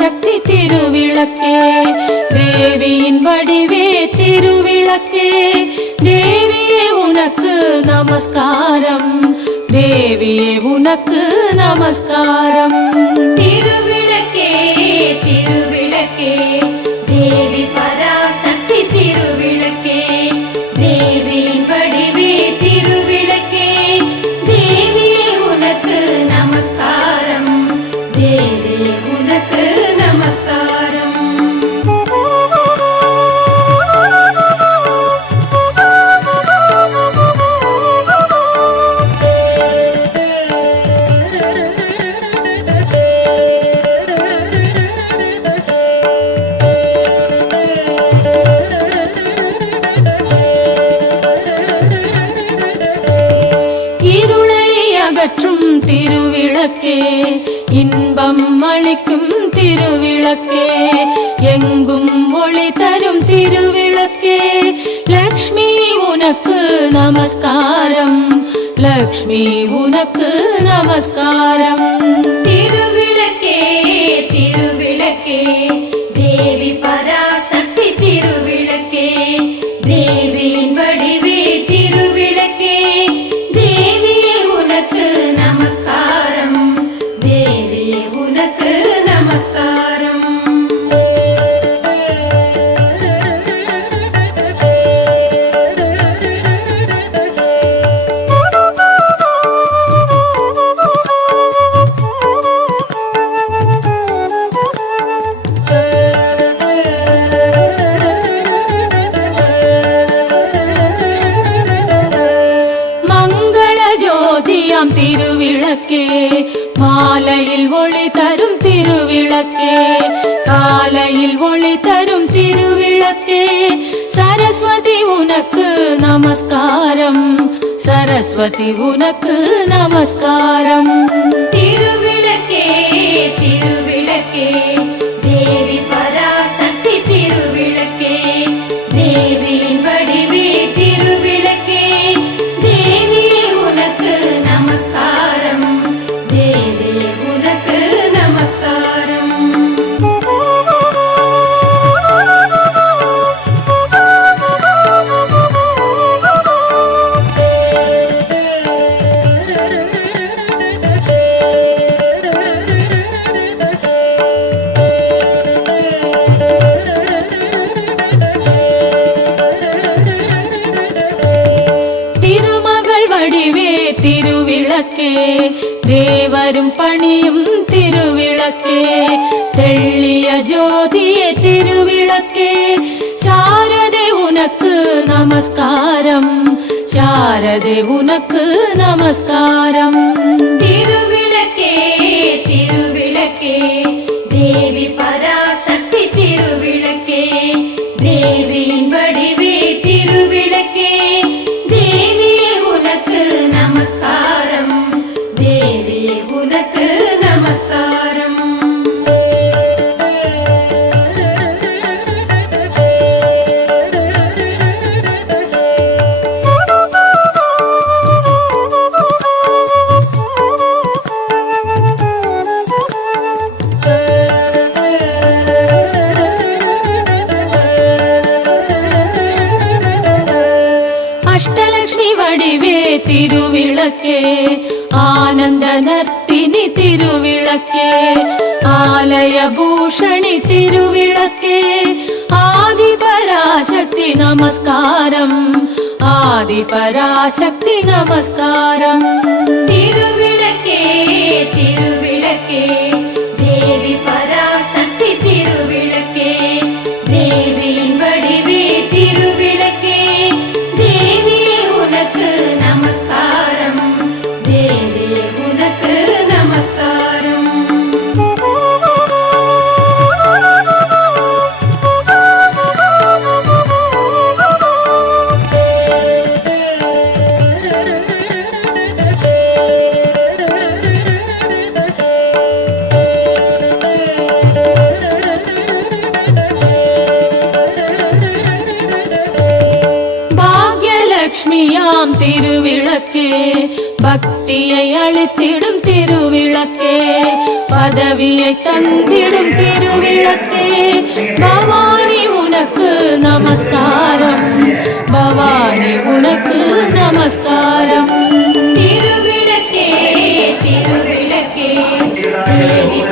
சக்தி திருவிளக்கே தேவியின் வடிவே திருவிளக்கே. தேவியே உனக்கு நமஸ்காரம். தேவியே உனக்கு நமஸ்காரம். திருவிளக்கே திருவிளக்கே தேவி பர அகற்றும் திருவிளக்கே இன்பம் அளிக்கும் திருவிளக்கே எங்கும் ஒளி தரும் திருவிளக்கே லக்ஷ்மி உனக்கு நமஸ்காரம் லக்ஷ்மி உனக்கு நமஸ்காரம் திருவிளக்கே உனக்கு திருவிளக்கே சரஸ்வதி உனக்கு நமஸ்காரம். சரஸ்வதி உனக்கு நமஸ்காரம். திரு உனக்கு நமஸ்காரம் திருவிளக்கே ஆலய பூஷணி திருவிளக்கே ஆதி பராசக்தி நமஸ்காரம் ஆதி பராசக்தி பாக்யலக்ஷ்மியாம் திருவிளக்கே. பக்தியை அளித்திடும் திருவிளக்கே. பதவியை தந்திடும் திருவிளக்கே. பவானி உனக்கு நமஸ்காரம். பவானி உனக்கு நமஸ்காரம். திருவிளக்கே திருவிளக்கே. தேவி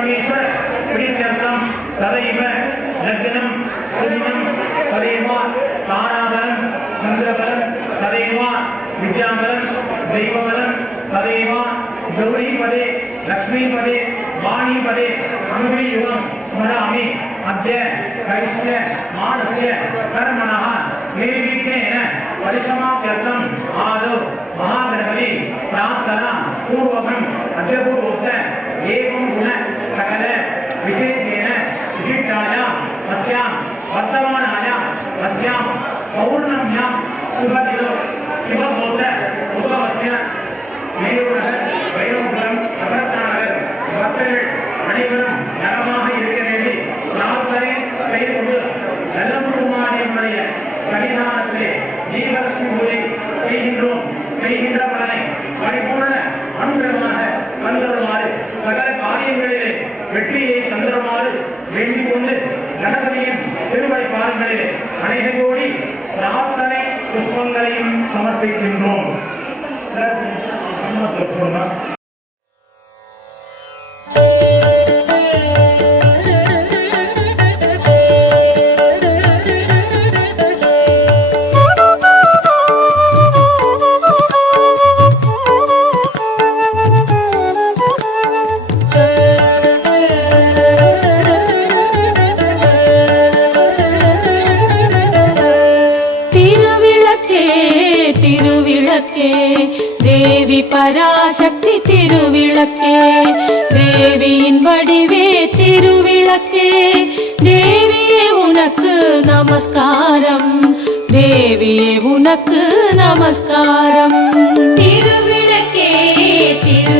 ராகேஷ பிரித்தர்த்தம் சதைவ லக்னம் சின்னம் ததைவா தாராபலம் சந்திரபலம் ததைவா வித்யாபலம் தெய்வபலம் ததைவா கௌரிபதே லக்ஷ்மிபதே வாணிபதே அனுபவியுகம் ஸ்மராமி அத்திய கைஷ்ய மானசிய கர்மணா நிரூபித்தேன பரிசமாப்தியர்த்தம் ஆதோ மகாகணபதி सकल विशेषेण विशिष्टायाम् अस्यां वर्तमानायाम् अस्यां पौर्णम्यां शुभदिनो taking long. That is not the problem. திருவிளக்கே. தேவி பராசக்தி திருவிளக்கே. தேவியின் வடிவே திருவிளக்கே. தேவியே உனக்கு நமஸ்காரம். தேவியே உனக்கு நமஸ்காரம். திருவிளக்கே திரு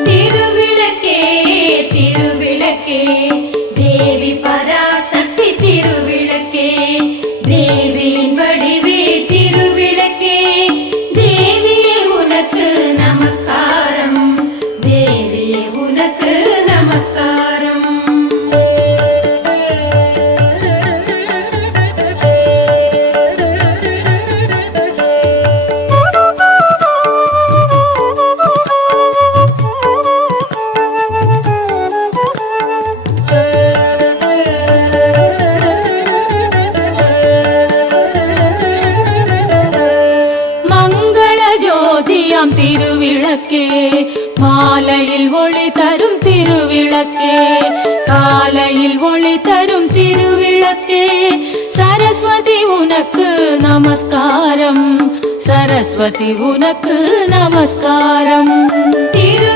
நமஸ்காரம். சரஸ்வதி உனக்கு நமஸ்காரம். திரு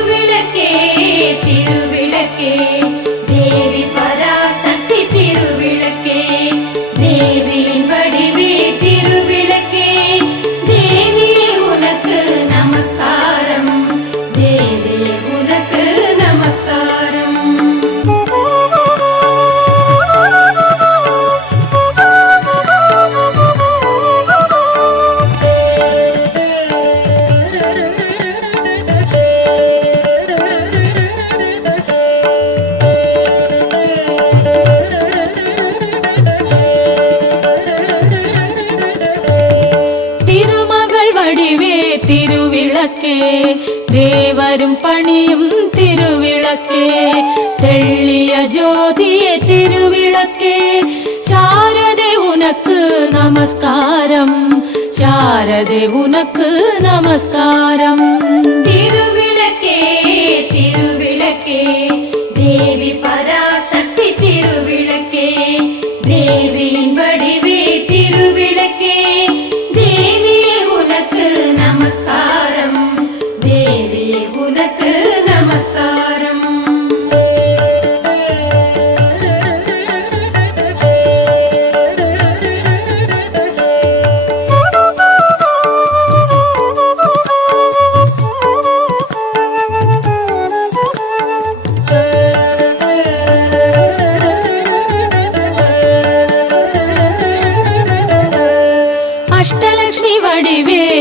திருவிளக்கே தேவரும் பணியும் திருவிளக்கே தெள்ளிய ஜோதியே திருவிளக்கே சாரதே உனக்கு நமஸ்காரம் சாரதே உனக்கு நமஸ்காரம்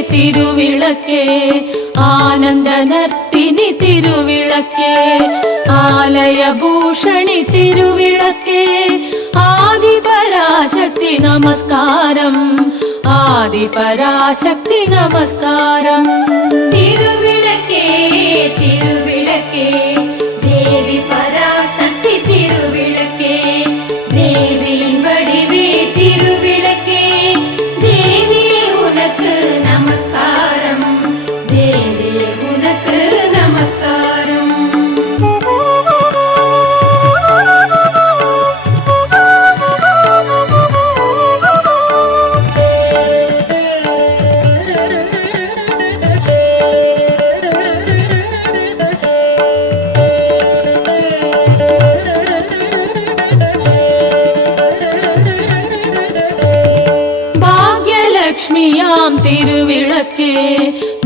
வடிவே திருவிளக்கே ஆனந்த நர்த்தினி திருவிளக்கே ஆலய பூஷணி திருவிளக்கே ஆதிபராசக்தி நமஸ்காரம் ஆதிபராசக்தி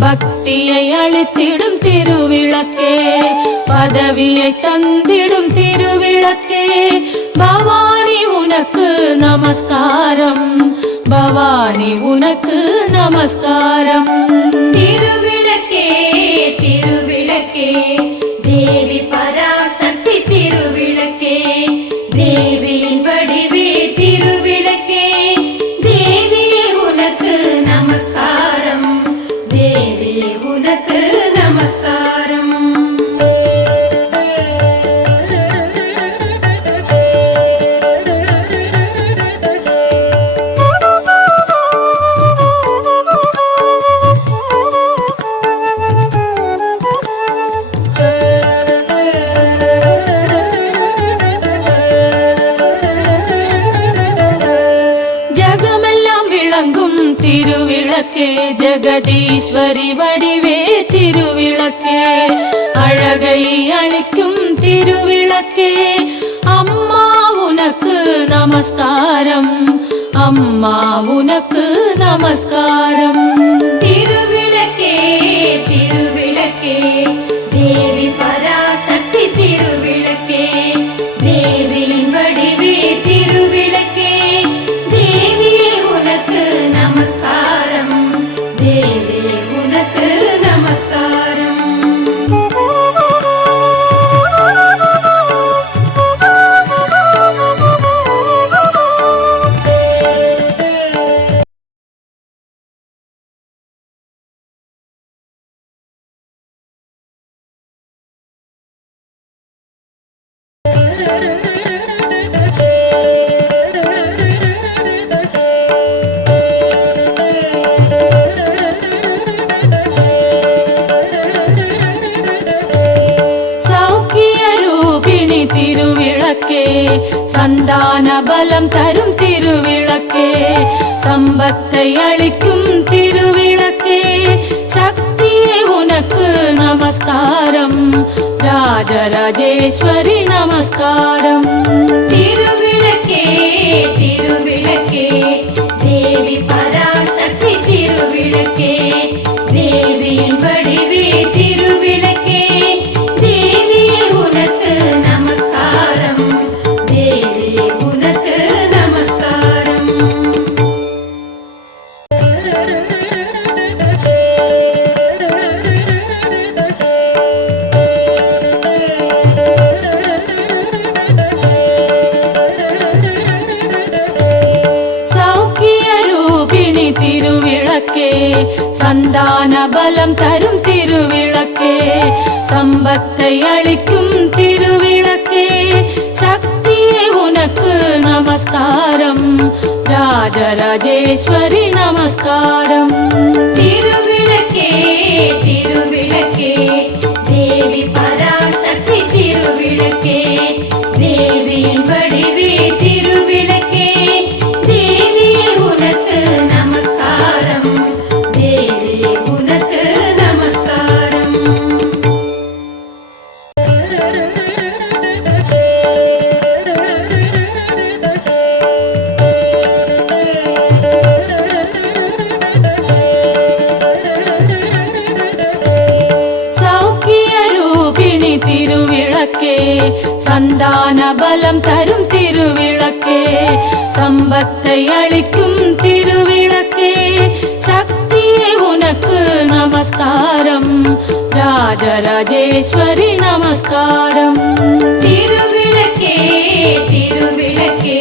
பக்தியை அழித்திடும் திருவிளக்கே பதவியை தந்திடும் திருவிளக்கே. பவானி உனக்கு நமஸ்காரம். பவானி உனக்கு நமஸ்காரம். திரு ஜெகதீஸ்வரி வடிவே திருவிளக்கே அழகை அளிக்கும் திருவிளக்கே அம்மா உனக்கு நமஸ்காரம் அம்மா உனக்கு நமஸ்காரம் திருவிளக்கே திருவிளக்கே சக்தியே உனக்கு நமஸ்காரம். ராஜராஜேஸ்வரி நமஸ்காரம். திருவிளக்கே திருவிளக்கே தேவி பராசக்தி திருவிளக்கே சந்தான பலம் தரும் திருவிளக்கே சம்பத்தை அளிக்கும் திருவிளக்கே சக்தியே உனக்கு நமஸ்காரம் ராஜராஜேஸ்வரி நமஸ்காரம். திருவிளக்கே திருவிளக்கே தேவி തിരുവിളക്കേ സമ്പത്തെ തിരുവിളക്കേ. ശക്തിയെ ഉനക്ക് നമസ്കാരം രാജരാജേശ്വരി നമസ്കാരം. തിരുവിളക്കേ തിരുവിളക്കേ